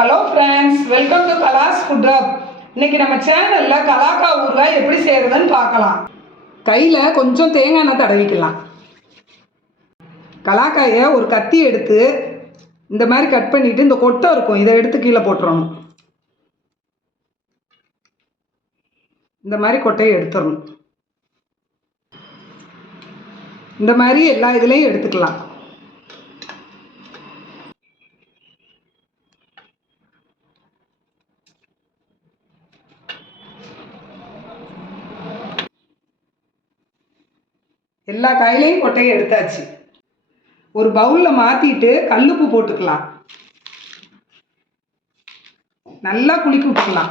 Hello friends welcome to Kala's food hub இன்னைக்கு நம்ம சேனல்ல கலாக்கா ஊறுகாய் எப்படி செய்யறதுன்னு பார்க்கலாம். கையில் கொஞ்சம் தேங்காய் எண்ணெய் தடவிக்கலாம். கலாக்காயை ஒரு கத்தி எடுத்து இந்த மாதிரி கட் பண்ணிட்டு இந்த கொட்டை இருக்கும். இதை எடுத்து கீழே போட்டுறணும். இந்த மாதிரி கொட்டையை எடுத்துடணும் இந்த மாதிரி எல்லா இதுலேயும் எடுத்துக்கலாம். எல்லா காயிலையும் கொட்டையை எடுத்தாச்சு. ஒரு பவுலில் மாற்றிட்டு கல்லுப்பு போட்டுக்கலாம். நல்லா குளிக்க விட்டுக்கலாம்.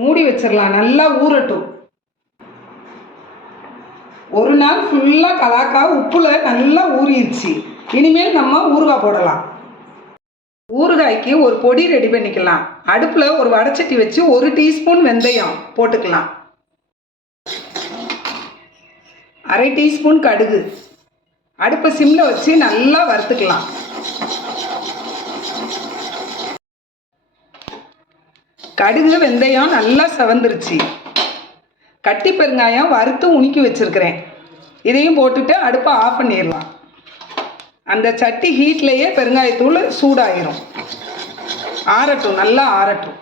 மூடி வச்சிடலாம் நல்லா ஊறட்டும். ஒரு நாள் ஃபுல்லாக கலாக்கா உப்புல நல்லா ஊறிடுச்சு. இனிமேல் நம்ம ஊறுகாய் போடலாம். ஊறுகாய்க்கு ஒரு பொடி ரெடி பண்ணிக்கலாம். அடுப்பில் ஒரு வடச்சட்டி வச்சு ஒரு டீஸ்பூன் வெந்தயம் போட்டுக்கலாம். அரை டீஸ்பூன் கடுகு. அடுப்பை சிம்மில் வச்சு நல்லா வறுத்துக்கலாம். கடுகு வெந்தயம் நல்லா செவந்துருச்சு. கட்டி பெருங்காயம் வறுத்து உணுக்கி வச்சுருக்கிறேன். இதையும் போட்டுட்டு அடுப்பை ஆஃப் பண்ணிடலாம். அந்த சட்டி ஹீட்லேயே பெருங்காயத்தூள் சூடாயிரும். ஆறட்டும் நல்லா ஆறட்டும்.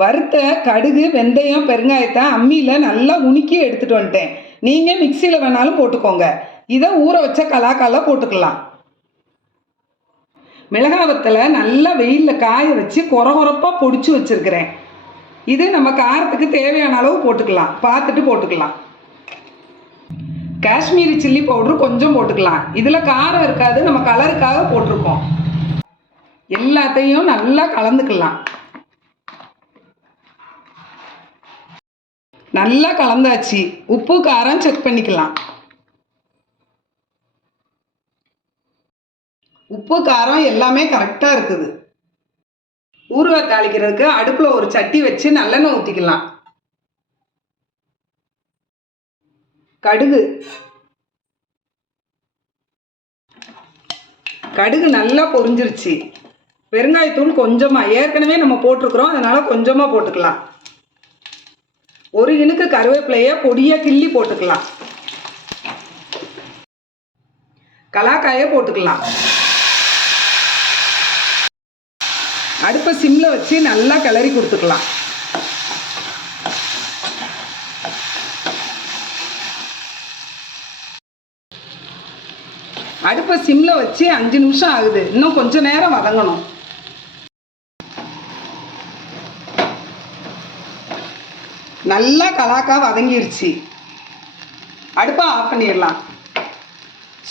வறுத்த கடுகு வெந்தயம் பெருங்காயத்தை அம்மியில் நல்லா உணுக்கி எடுத்துகிட்டு வந்துட்டேன். நீங்கள் மிக்சியில் வேணாலும் போட்டுக்கோங்க. இதை ஊற வச்ச கலாக்கால போட்டுக்கலாம். மிளகாவத்தில் நல்லா வெயிலில் காய வச்சு கொர கொரப்பாக பொடிச்சு வச்சுருக்கிறேன். இது நம்ம காரத்துக்கு தேவையான அளவு போட்டுக்கலாம். பார்த்துட்டு போட்டுக்கலாம். காஷ்மீரி சில்லி பவுடர் கொஞ்சம் போட்டுக்கலாம். இதில் காரம் இருக்காது நம்ம கலருக்காக போட்டிருக்கோம். எல்லாத்தையும் நல்லா கலந்துக்கலாம். நல்லா கலந்தாச்சு. உப்பு காரம் செக் பண்ணிக்கலாம். உப்பு காரம் எல்லாமே கரெக்டாக இருக்குது. ஊறுகாய் தாளிக்கிறதுக்கு அடுப்பில் ஒரு சட்டி வச்சு நல்லெண்ணெய் ஊற்றிக்கலாம் கடுகு. கடுகு நல்லா பொரிஞ்சிருச்சு. பெருங்காயத்தூள் கொஞ்சமாக ஏற்கனவே நம்ம போட்டிருக்கிறோம் அதனால் கொஞ்சமாக போட்டுக்கலாம். ஒரு இனுக்கு கருவேப்பிலையை பொடியாக கிள்ளி போட்டுக்கலாம். கலாக்காயை போட்டுக்கலாம். அடுப்பை சிம்மில் வச்சு நல்லா கிளறி கொடுத்துக்கலாம். அடுப்பை சிம்மில் வச்சு அஞ்சு நிமிஷம் ஆகுது. இன்னும் கொஞ்சம் நேரம் வதங்கணும். நல்லா கலாக்கா வதங்கிருச்சு. அடுப்பை ஆஃப் பண்ணிடலாம்.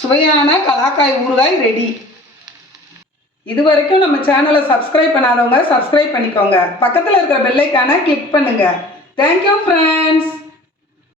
சுவையான கலாக்காய் ஊறுகாய் ரெடி இது வரைக்கும் நம்ம சேனலை சப்ஸ்கிரைப் பண்ணாதவங்க சப்ஸ்கிரைப் பண்ணிக்கோங்க. பக்கத்தில் இருக்கிற பெல்லைக்கான கிளிக் பண்ணுங்கள் தேங்க்யூ ஃப்ரெண்ட்ஸ்